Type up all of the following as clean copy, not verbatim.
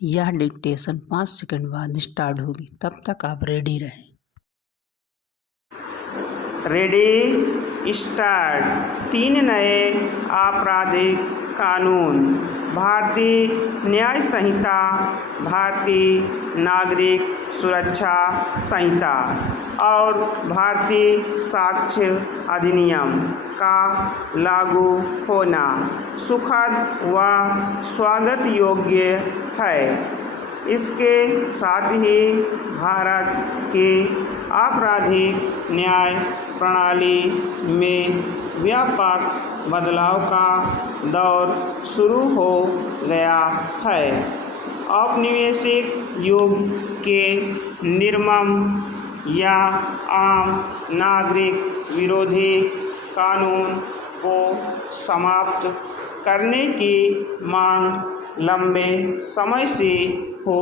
यह dictation 5 second बाद start होगी, तब तक आप रेडी रहें। Ready start. 3 नए आपराधिक कानून। भारतीय न्याय संहिता, भारतीय नागरिक सुरक्षा संहिता और भारतीय साक्ष्य अधिनियम का लागू होना सुखद व स्वागत योग्य है। इसके साथ ही भारत के आपराधिक न्याय प्रणाली में व्यापक बदलाव का दौर शुरू हो गया है। औपनिवेशिक युग के निर्मम या आम नागरिक विरोधी कानून को समाप्त करने की मांग लंबे समय से हो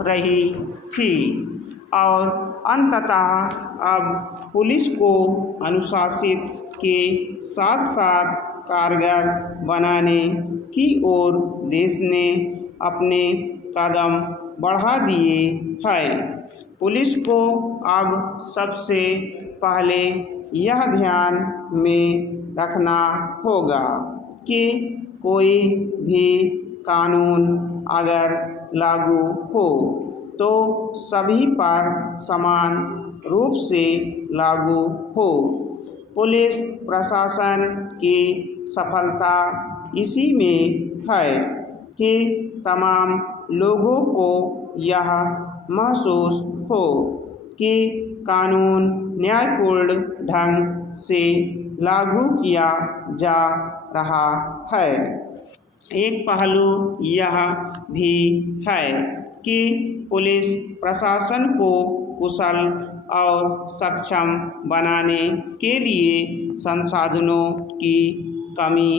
रही थी और अंततः अब पुलिस को अनुशासित के साथ साथ कारगर बनाने की ओर देश ने अपने कदम बढ़ा दिए हैं। पुलिस को अब सबसे पहले यह ध्यान में रखना होगा कि कोई भी कानून अगर लागू हो तो सभी पर समान रूप से लागू हो। पुलिस प्रशासन की सफलता इसी में है कि तमाम लोगों को यह महसूस हो कि कानून न्यायपूर्ण ढंग से लागू किया जा रहा है। एक पहलू यह भी है कि पुलिस प्रशासन को कुशल और सक्षम बनाने के लिए संसाधनों की कमी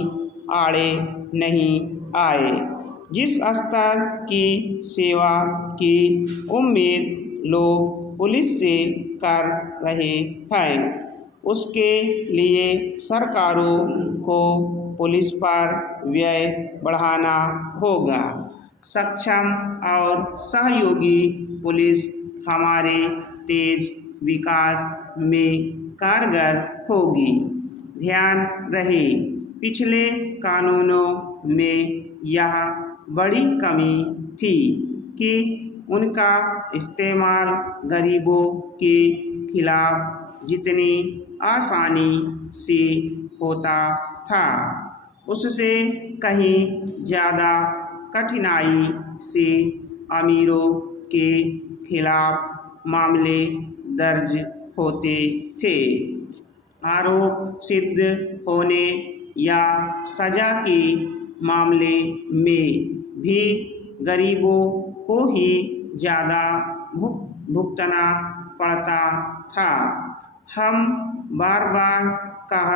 आड़े नहीं आए। जिस स्तर की सेवा की उम्मीद लोग पुलिस से कर रहे हैं, उसके लिए सरकारों को पुलिस पर व्यय बढ़ाना होगा। सक्षम और सहयोगी पुलिस हमारे तेज विकास में कारगर होगी। ध्यान रहे, पिछले कानूनों में यह बड़ी कमी थी कि उनका इस्तेमाल गरीबों के खिलाफ जितनी आसानी से होता था, उससे कहीं ज़्यादा कठिनाई से अमीरों के खिलाफ मामले दर्ज होते थे। आरोप सिद्ध होने या सजा के मामले में भी गरीबों को ही ज़्यादा भुगतना पड़ता था। हम बार बार कह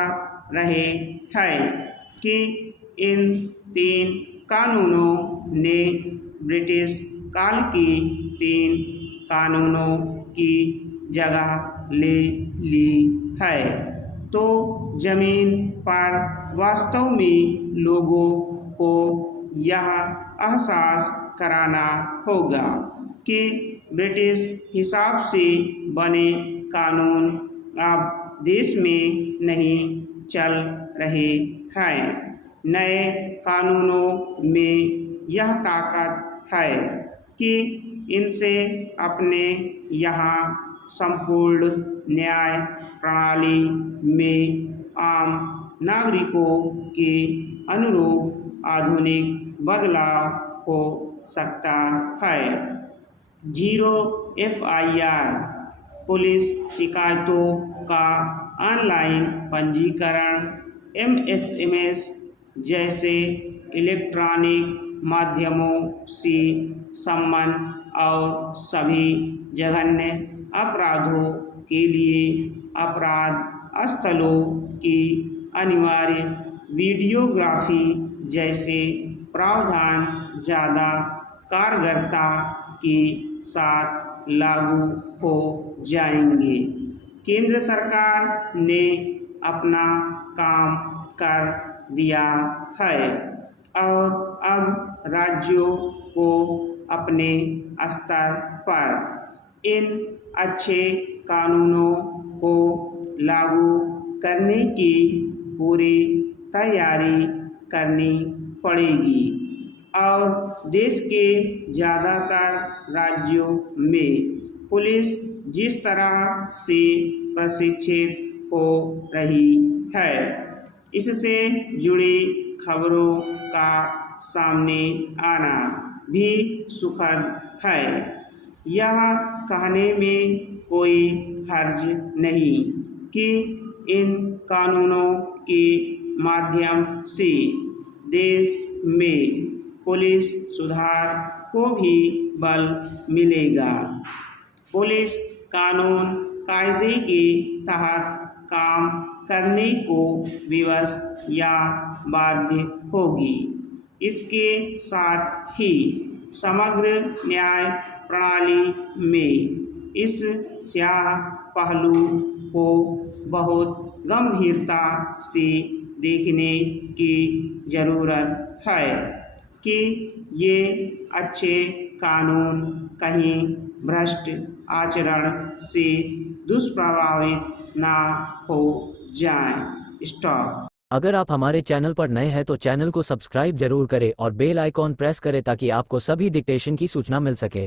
रहे हैं कि इन 3 कानूनों ने ब्रिटिश काल के 3 कानूनों की जगह ले ली है, तो ज़मीन पर वास्तव में लोगों को यह एहसास कराना होगा कि ब्रिटिश हिसाब से बने कानून अब देश में नहीं चल रहे हैं। नए कानूनों में यह ताकत है कि इनसे अपने यहाँ संपूर्ण न्याय प्रणाली में आम नागरिकों के अनुरूप आधुनिक बदलाव हो सकता है। 0 FIR पुलिस शिकायतों का ऑनलाइन पंजीकरण, MSMS जैसे इलेक्ट्रॉनिक माध्यमों से समन और सभी जघन्य अपराधों के लिए अपराध स्थलों की अनिवार्य वीडियोग्राफी जैसे प्रावधान ज़्यादा कारगरता के साथ लागू हो जाएंगे। केंद्र सरकार ने अपना काम कर दिया है। और अब राज्यों को अपने स्तर पर इन अच्छे कानूनों को लागू करने की पूरी तैयारी करनी पड़ेगी और देश के ज़्यादातर राज्यों में पुलिस जिस तरह से प्रशिक्षित हो रही है, इससे जुड़ी खबरों का सामने आना भी सुखद है। यह कहने में कोई हर्ज नहीं कि इन कानूनों के माध्यम से देश में पुलिस सुधार को भी बल मिलेगा। पुलिस कानून कायदे के तहत काम करने को विवश या बाध्य होगी। इसके साथ ही समग्र न्याय प्रणाली में इस स्याह पहलू को बहुत गंभीरता से देखने की ज़रूरत है कि ये अच्छे कानून कहीं भ्रष्ट आचरण से दुष्प्रभावित ना हो जाएं। स्टॉप। अगर आप हमारे चैनल पर नए हैं तो चैनल को सब्सक्राइब जरूर करें और बेल आइकॉन प्रेस करें ताकि आपको सभी डिक्टेशन की सूचना मिल सके।